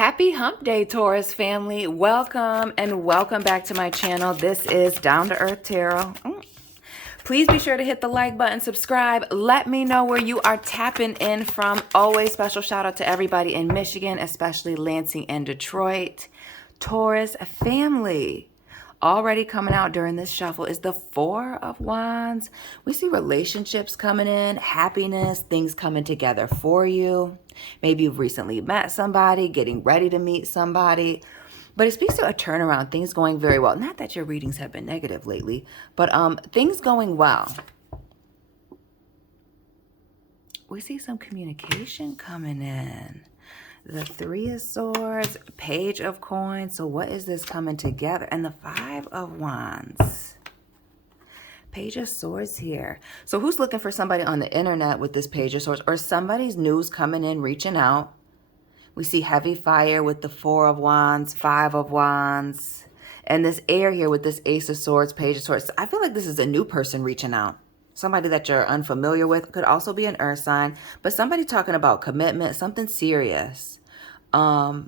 Happy hump day, Taurus family. Welcome and welcome back to my channel. This is Down to Earth Tarot. Please be sure to hit the like button, subscribe. Let me know where you are tapping in from. Always special shout out to everybody in Michigan, especially Lansing and Detroit. Taurus family. Already coming out during this shuffle is the Four of Wands. We see relationships coming in, happiness, things coming together for you. Maybe you've recently met somebody, getting ready to meet somebody. But it speaks to a turnaround, things going very well. Not that your readings have been negative lately, but things going well. We see some communication coming in. The Three of Swords, Page of Coins. So what is this coming together? And the Five of Wands. Page of Swords here. So who's looking for somebody on the internet with this Page of Swords? Or somebody's news coming in, reaching out. We see heavy fire with the Four of Wands, Five of Wands. And this air here with this Ace of Swords, Page of Swords. I feel like this is a new person reaching out. Somebody that you're unfamiliar with. Could also be an earth sign. But somebody talking about commitment, something serious. For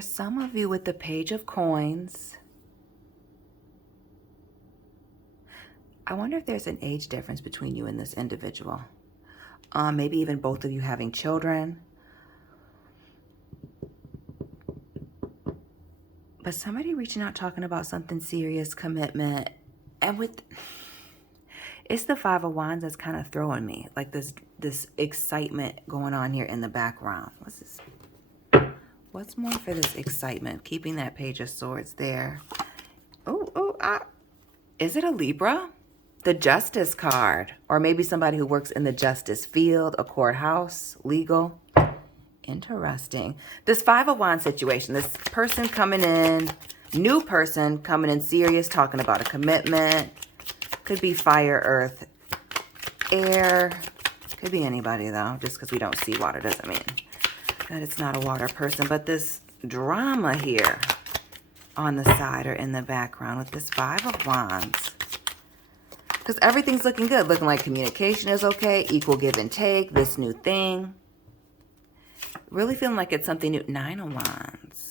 some of you with the Page of Coins, I wonder if there's an age difference between you and this individual. Maybe even both of you having children. But somebody reaching out talking about something serious, commitment. And with, it's the Five of Wands that's kind of throwing me. Like this excitement going on here in the background. What's this? What's more for this excitement? Keeping that Page of Swords there. Is it a Libra? The Justice card. Or maybe somebody who works in the justice field, a courthouse, legal. Interesting. This Five of Wands situation, this person coming in, new person coming in serious, talking about a commitment. Could be fire, earth, air. Could be anybody though. Just because we don't see water doesn't mean that it's not a water person. But this drama here on the side or in the background with this Five of Wands. Because everything's looking good. Looking like communication is okay. Equal give and take. This new thing. Really feeling like it's something new. Nine of Wands.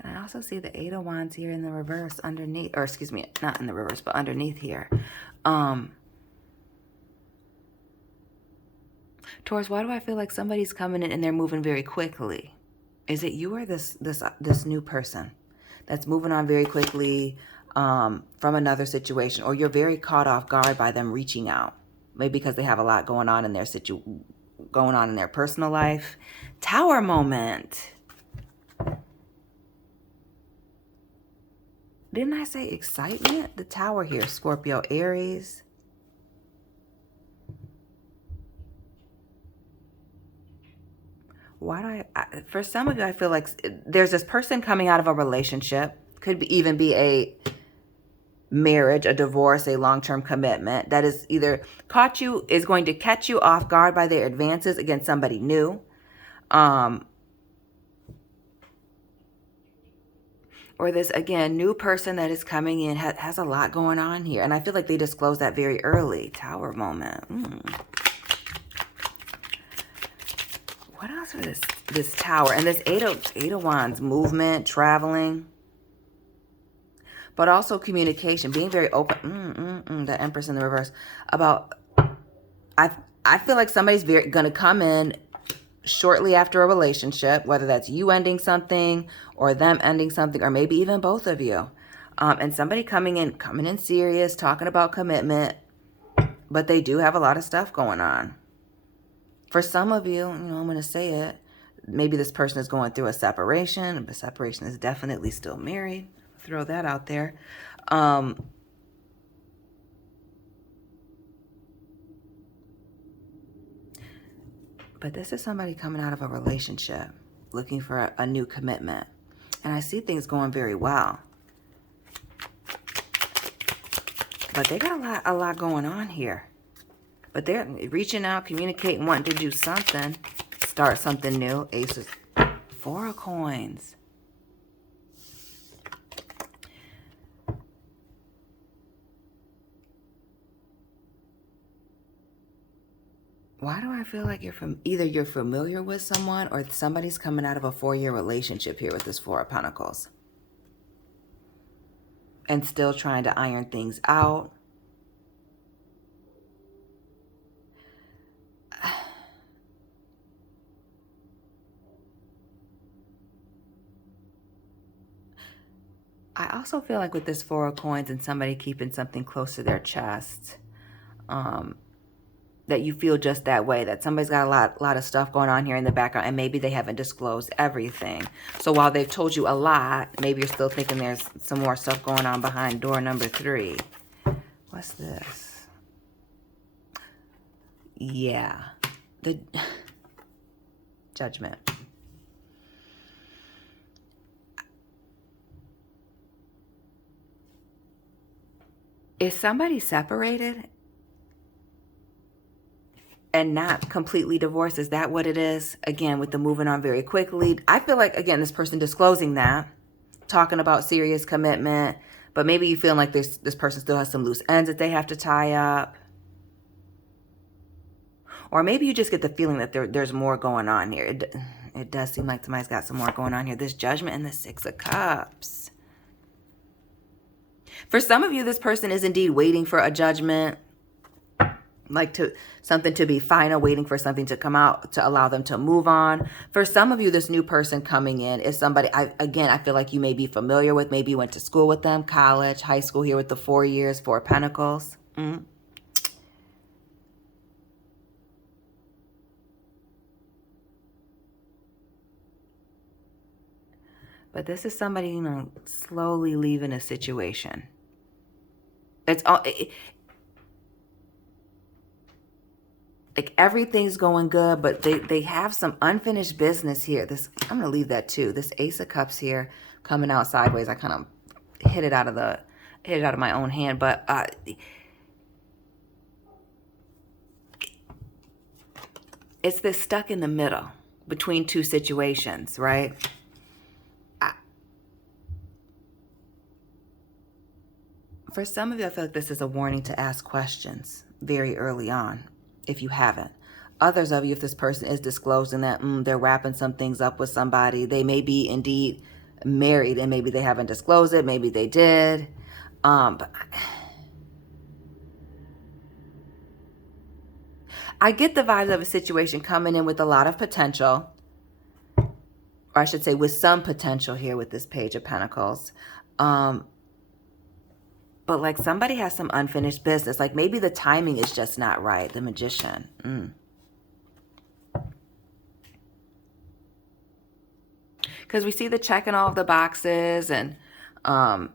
And I also see the Eight of Wands here in the reverse underneath. Or excuse me, not in the reverse, but underneath here. Taurus, why do I feel like somebody's coming in and they're moving very quickly? Is it you or this new person that's moving on very quickly from another situation? Or you're very caught off guard by them reaching out? Maybe because they have a lot going on in their personal life. Tower moment. Didn't I say excitement? The Tower here, Scorpio, Aries. Why do for some of you, I feel like there's this person coming out of a relationship. Could even be a marriage, a divorce, a long-term commitment that is either is going to catch you off guard by their advances against somebody new. Or this, again, new person that is coming in has a lot going on here. And I feel like they disclose that very early. Tower moment. What else for this Tower? And this Eight of Wands, movement, traveling. But also communication, being very open. The Empress in the reverse. About, I feel like somebody's going to come in shortly after a relationship, whether that's you ending something or them ending something, or maybe even both of you. And somebody coming in serious, talking about commitment, but they do have a lot of stuff going on. For some of you, I'm going to say it, maybe this person is going through a separation, but separation is definitely still married. Throw that out there. But this is somebody coming out of a relationship, looking for a new commitment. And I see things going very well. But they got a lot going on here. But they're reaching out, communicating, wanting to do something. Start something new. Aces. Four of Coins. Why do I feel like either you're familiar with someone or somebody's coming out of a 4-year relationship here with this Four of Pentacles and still trying to iron things out. I also feel like with this Four of Coins and somebody keeping something close to their chest, that you feel just that way, that somebody's got a lot of stuff going on here in the background, and maybe they haven't disclosed everything. So while they've told you a lot, maybe you're still thinking there's some more stuff going on behind door number 3. What's this? Yeah. The Judgment. Is somebody separated and not completely divorced? Is that what it is? Again, with the moving on very quickly. I feel like, again, this person disclosing that, talking about serious commitment, but maybe you feel like this person still has some loose ends that they have to tie up. Or maybe you just get the feeling that there's more going on here. It does seem like somebody's got some more going on here. This Judgment and the Six of Cups. For some of you, this person is indeed waiting for a judgment, like something to be final, waiting for something to come out to allow them to move on. For some of you, this new person coming in is somebody, I feel like you may be familiar with, maybe you went to school with them, college, high school here with the 4 years, 4 of Pentacles. But this is somebody, you know, slowly leaving a situation. It's all... like everything's going good, but they have some unfinished business here. I'm going to leave that too. This Ace of Cups here coming out sideways. I kind of hit it out of my own hand, but it's this stuck in the middle between two situations, right? For some of you, I feel like this is a warning to ask questions very early on, if you haven't. Others of you, if this person is disclosing that they're wrapping some things up with somebody, they may be indeed married and maybe they haven't disclosed it, maybe they did. But I get the vibes of a situation coming in with a lot of potential, or I should say with some potential here with this Page of Pentacles. But like somebody has some unfinished business. Like maybe the timing is just not right. The Magician. Because we see the checking all of the boxes and I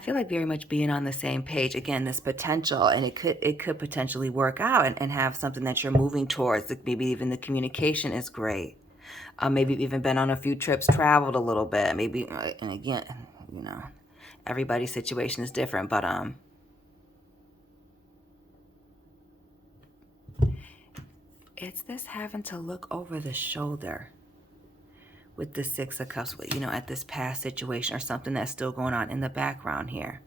feel like very much being on the same page. Again, this potential, and it could potentially work out and have something that you're moving towards. Like maybe even the communication is great. Maybe you've even been on a few trips, traveled a little bit. Maybe, and again, you know, everybody's situation is different, but it's this having to look over the shoulder with the Six of Cups, you know, at this past situation or something that's still going on in the background here.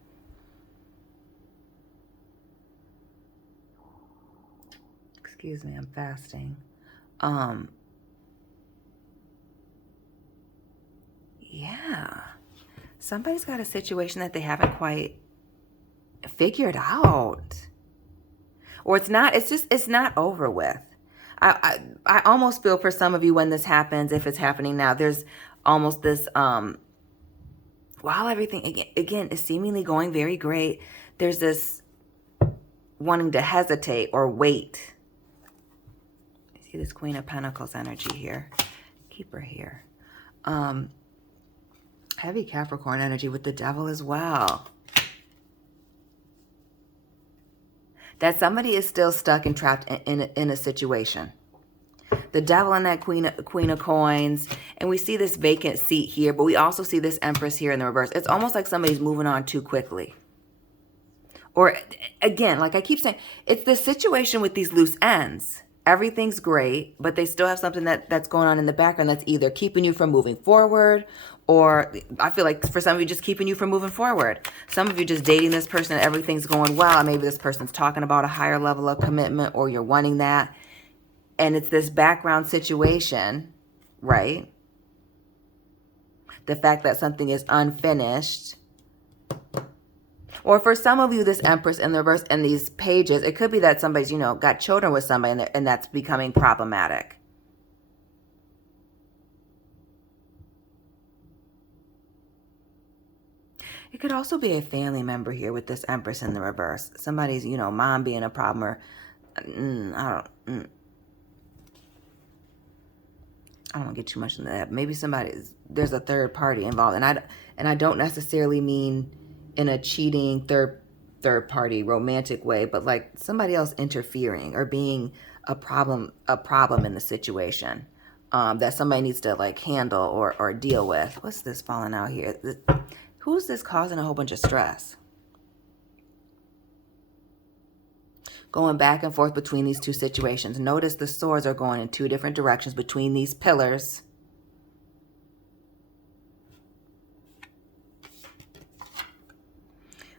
Excuse me, I'm fasting. Yeah, somebody's got a situation that they haven't quite figured out, or it's not over with. I almost feel for some of you when this happens, if it's happening now, there's almost this, while everything again is seemingly going very great, there's this wanting to hesitate or wait. See this Queen of Pentacles energy here. Keep her here. Heavy Capricorn energy with the Devil as well. That somebody is still stuck and trapped in a situation. The Devil and that Queen of Coins. And we see this vacant seat here, but we also see this Empress here in the reverse. It's almost like somebody's moving on too quickly. Or again, like I keep saying, it's the situation with these loose ends. everything's great, but they still have something that's going on in the background that's either keeping you from moving forward, or I feel like for some of you, just keeping you from moving forward. Some of you just dating this person and everything's going well. Maybe this person's talking about a higher level of commitment, or you're wanting that. And it's this background situation, right? The fact that something is unfinished. Or for some of you, this Empress in the reverse and these pages, it could be that somebody's, got children with somebody and that's becoming problematic. It could also be a family member here with this Empress in the reverse. Somebody's, mom being a problem, or I don't want to get too much into that. Maybe there's a third party involved, and I don't necessarily mean in a cheating third party romantic way, but like somebody else interfering or being a problem in the situation that somebody needs to like handle or deal with. What's this falling out here? Who's this causing a whole bunch of stress? Going back and forth between these two situations. Notice the swords are going in two different directions between these pillars.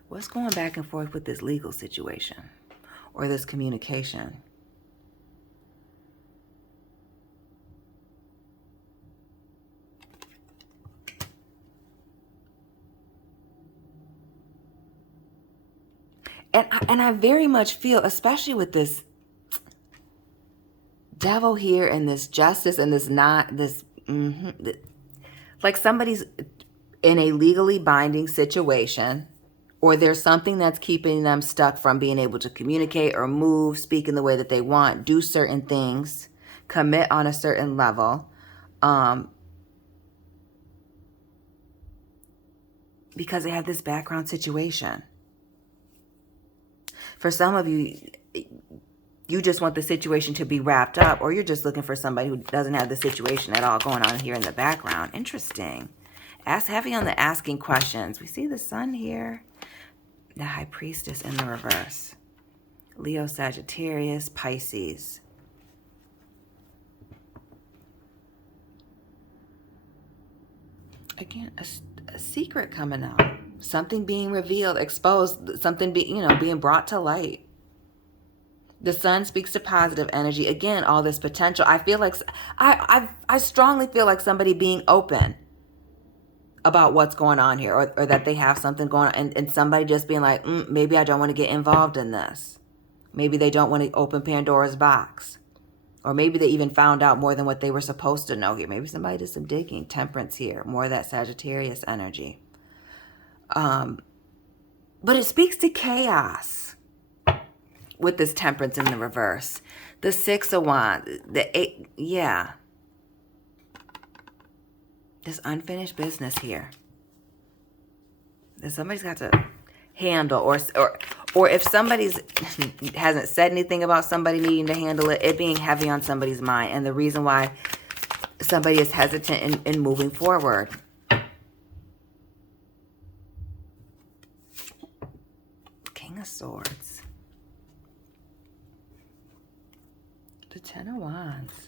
What's going back and forth with this legal situation or this communication? And I very much feel, especially with this devil here and this justice and this like somebody's in a legally binding situation, or there's something that's keeping them stuck from being able to communicate or move, speak in the way that they want, do certain things, commit on a certain level. Because they have this background situation. For some of you, you just want the situation to be wrapped up, or you're just looking for somebody who doesn't have the situation at all going on here in the background. Interesting. Heavy on the asking questions. We see the sun here. The High Priestess in the reverse. Leo, Sagittarius, Pisces. Again, a secret coming out. Something being revealed, exposed, something being brought to light. The sun speaks to positive energy. Again, all this potential. I feel like I strongly feel like somebody being open about what's going on here, or that they have something going on, and somebody just being like, maybe I don't want to get involved in this. Maybe they don't want to open Pandora's box. Or maybe they even found out more than what they were supposed to know here. Maybe somebody did some digging. Temperance here. More of that Sagittarius energy. But it speaks to chaos with this Temperance in the reverse. The Six of Wands. The Eight. Yeah. There's unfinished business here that somebody's got to handle, or if somebody's hasn't said anything about somebody needing to handle it being heavy on somebody's mind, and the reason why somebody is hesitant in moving forward. King of Swords. The Ten of Wands.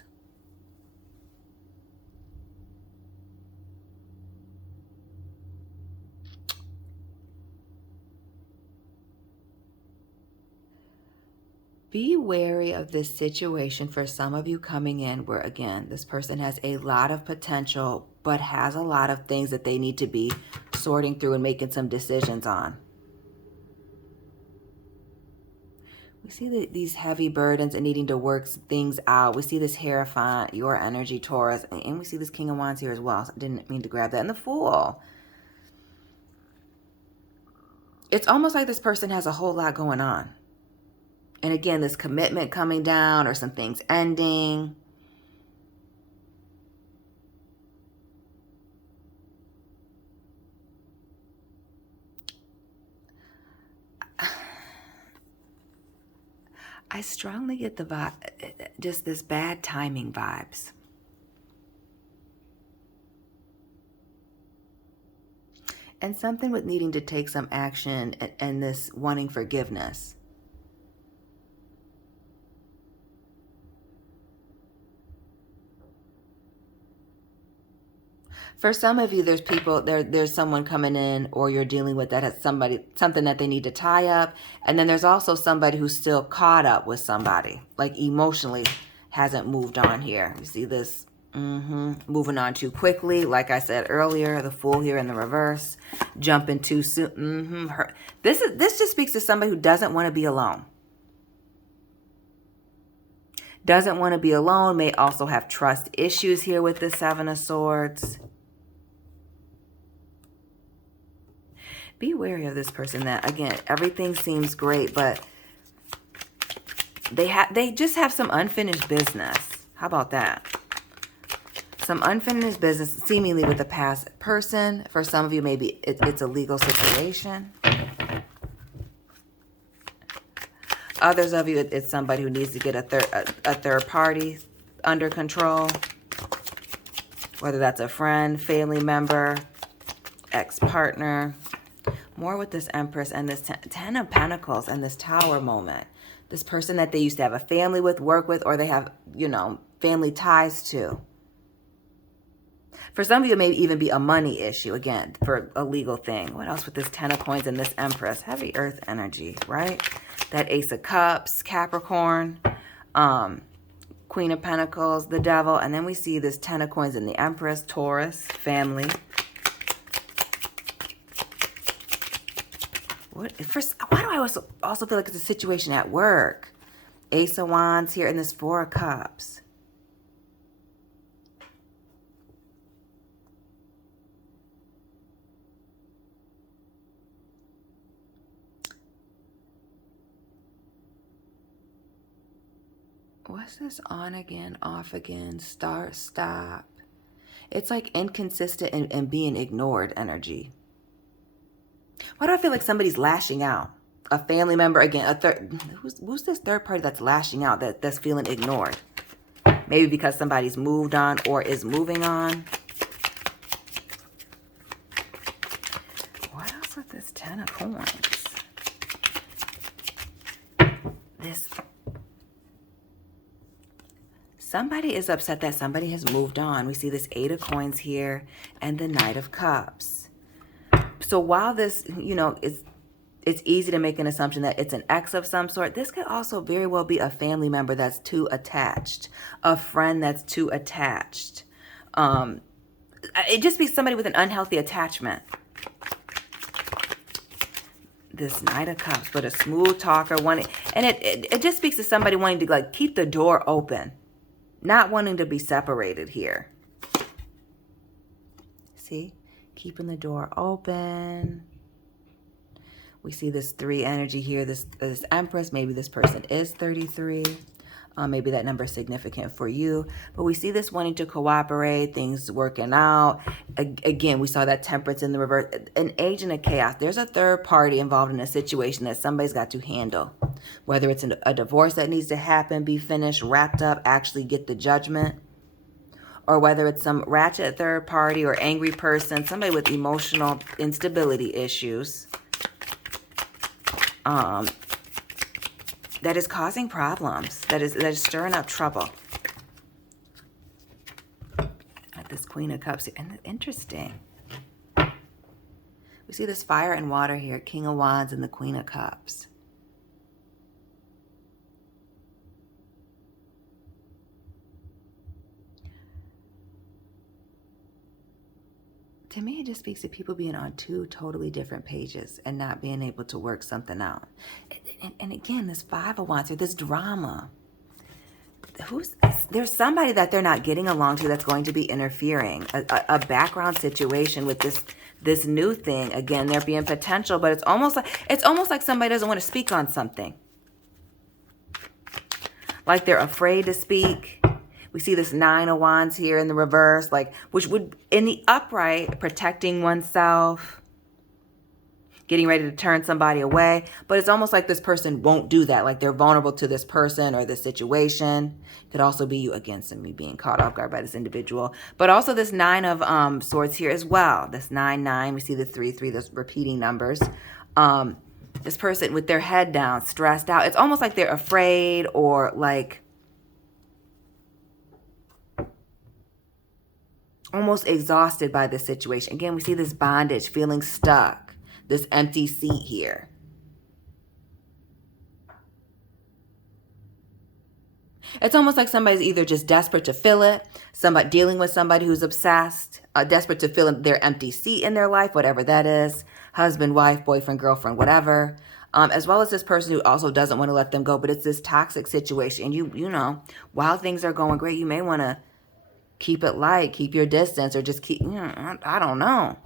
Be wary of this situation for some of you coming in where, again, this person has a lot of potential, but has a lot of things that they need to be sorting through and making some decisions on. We see these heavy burdens and needing to work things out. We see this Hierophant, your energy, Taurus, and we see this King of Wands here as well. So I didn't mean to grab that. And the Fool. It's almost like this person has a whole lot going on. And again, this commitment coming down, or some things ending. I strongly get the vibe, just this bad timing vibes. And something with needing to take some action and this wanting forgiveness. For some of you, there's people, there's someone coming in or you're dealing with that has something that they need to tie up. And then there's also somebody who's still caught up with somebody, like emotionally hasn't moved on here. You see this moving on too quickly. Like I said earlier, the Fool here in the reverse, jumping too soon. This just speaks to somebody who doesn't want to be alone. Doesn't want to be alone, may also have trust issues here with the Seven of Swords. Be wary of this person that, again, everything seems great, but they just have some unfinished business. How about that? Some unfinished business, seemingly with a past person. For some of you, maybe it's a legal situation. Others of you, it's somebody who needs to get a third party under control. Whether that's a friend, family member, ex-partner. More with this Empress and this Ten of Pentacles and this Tower moment. This person that they used to have a family with, work with, or they have, you know, family ties to. For some of you, it may even be a money issue, again, for a legal thing. What else with this Ten of Coins and this Empress? Heavy earth energy, right? That Ace of Cups, Capricorn, Queen of Pentacles, the Devil. And then we see this Ten of Coins and the Empress, Taurus, family. Why do I also feel like it's a situation at work? Ace of Wands here and this Four of Cups. What's this on again, off again, start, stop? It's like inconsistent and being ignored energy. Why do I feel like somebody's lashing out? A family member, again, a third. Who's this third party that's lashing out, that's feeling ignored? Maybe because somebody's moved on or is moving on. What else with this Ten of Coins? Somebody is upset that somebody has moved on. We see this Eight of Coins here and the Knight of Cups. So while this, you know, it's easy to make an assumption that it's an ex of some sort, this could also very well be a family member that's too attached, a friend that's too attached. It just be somebody with an unhealthy attachment. This Knight of Cups, but a smooth talker, and it just speaks to somebody wanting to like keep the door open, not wanting to be separated here. See? Keeping the door open. We see this 3 energy here. This Empress. Maybe this person is 33. Maybe that number is significant for you. But we see this wanting to cooperate. Things working out. Again, we saw that Temperance in the reverse. An agent of chaos. There's a third party involved in a situation that somebody's got to handle. Whether it's a divorce that needs to happen, be finished, wrapped up, actually get the judgment. Or whether it's some ratchet third party or angry person, somebody with emotional instability issues that is causing problems, that is stirring up trouble. At this Queen of Cups, and interesting. We see this fire and water here, King of Wands and the Queen of Cups. To me, it just speaks to people being on 2 totally different pages and not being able to work something out. And again, this Five of Wands, or this drama. There's somebody that they're not getting along to that's going to be interfering. A background situation with this new thing. Again, there being potential, but it's almost like somebody doesn't want to speak on something. Like they're afraid to speak. We see this Nine of Wands here in the reverse, like, which would, in the upright, protecting oneself, getting ready to turn somebody away. But it's almost like this person won't do that. Like they're vulnerable to this person or this situation. Could also be you, again, me being caught off guard by this individual. But also this Nine of Swords here as well. This 9-9, we see the 3-3, those repeating numbers. This person with their head down, stressed out. It's almost like they're afraid or like almost exhausted by this situation. Again, we see this bondage, feeling stuck, this empty seat here. It's almost like somebody's either just desperate to fill it, somebody dealing with somebody who's obsessed, desperate to fill their empty seat in their life, whatever that is, husband, wife, boyfriend, girlfriend, whatever. As well as this person who also doesn't want to let them go, but it's this toxic situation. And you know, while things are going great, you may want to keep it light, keep your distance, or just keep, I don't know.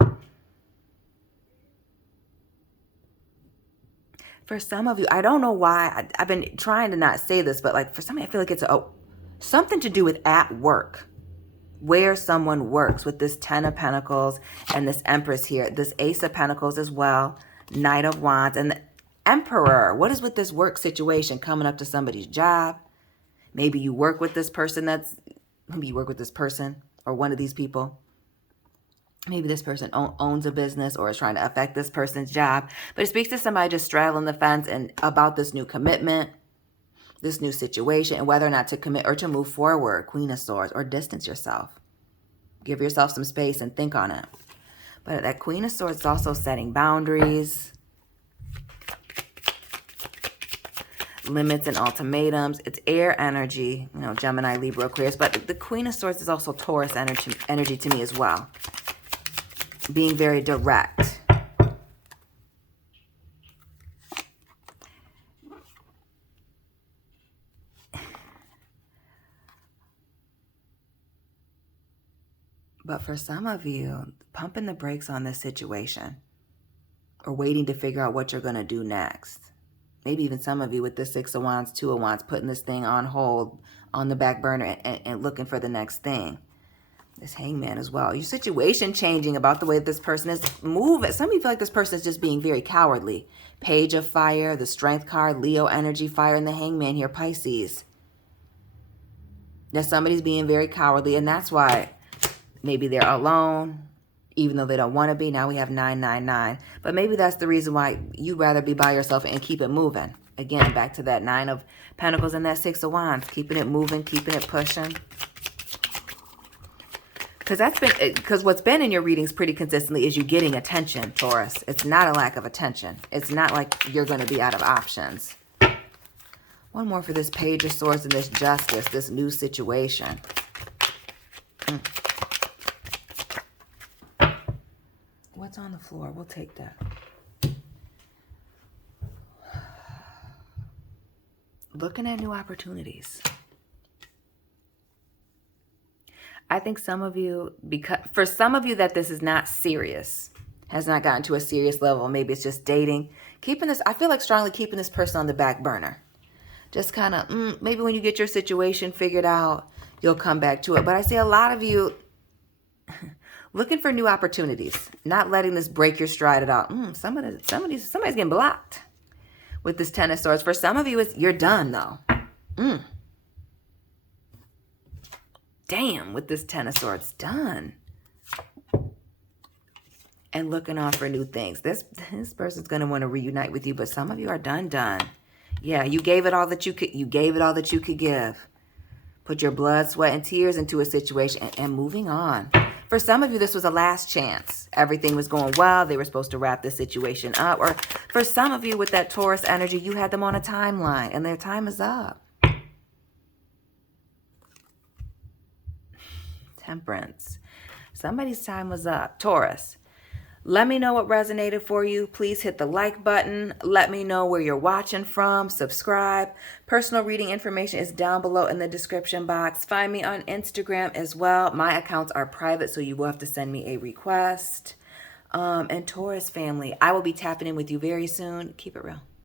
For some of you, I don't know why, I've been trying to not say this, but like for some of you, I feel like it's something to do with at work, where someone works, with this 10 of Pentacles and this Empress here, this Ace of Pentacles as well, Knight of Wands, and the Emperor. What is with this work situation coming up to somebody's job? Maybe you work with this person maybe you work with this person or one of these people. Maybe this person owns a business or is trying to affect this person's job. But it speaks to somebody just straddling the fence and about this new commitment, this new situation, and whether or not to commit or to move forward. Queen of Swords, or distance yourself. Give yourself some space and think on it. But that Queen of Swords is also setting boundaries, limits and ultimatums. It's air energy, Gemini, Libra, Aquarius. But the Queen of Swords is also Taurus energy to me as well. Being very direct. But for some of you, pumping the brakes on this situation or waiting to figure out what you're going to do next. Maybe even some of you with this 6 of Wands, 2 of Wands, putting this thing on hold, on the back burner, and looking for the next thing. This Hangman as well. Your situation changing about the way this person is moving. Some of you feel like this person is just being very cowardly. Page of Fire, the Strength card, Leo energy, Fire, and the Hangman here, Pisces. That somebody's being very cowardly, and that's why maybe they're alone, even though they don't want to be. Now we have 999. But maybe that's the reason why you'd rather be by yourself and keep it moving. Again, back to that 9 of Pentacles and that 6 of Wands. Keeping it moving, keeping it pushing. Because what's been in your readings pretty consistently is you getting attention, Taurus. It's not a lack of attention. It's not like you're going to be out of options. One more for this Page of Swords and this Justice, this new situation. What's on the floor? We'll take that. Looking at new opportunities. I think some of you, for some of you that this is not serious, has not gotten to a serious level, maybe it's just dating, I feel like strongly keeping this person on the back burner. Just kind of, maybe when you get your situation figured out, you'll come back to it. But I see a lot of you looking for new opportunities, not letting this break your stride at all. Somebody's getting blocked with this 10 of Swords. For some of you, you're done though. Damn, with this 10 of Swords, done. And looking on for new things. This person's going to want to reunite with you, but some of you are done. Yeah, you gave it all that you could. You gave it all that you could give. Put your blood, sweat, and tears into a situation and moving on. For some of you, this was a last chance. Everything was going well. They were supposed to wrap this situation up. Or for some of you with that Taurus energy, you had them on a timeline and their time is up. Temperance. Somebody's time was up. Taurus. Let me know what resonated for you. Please hit the like button. Let me know where you're watching from. Subscribe. Personal reading information is down below in the description box. Find me on Instagram as well. My accounts are private, so you will have to send me a request. And Taurus family, I will be tapping in with you very soon. Keep it real.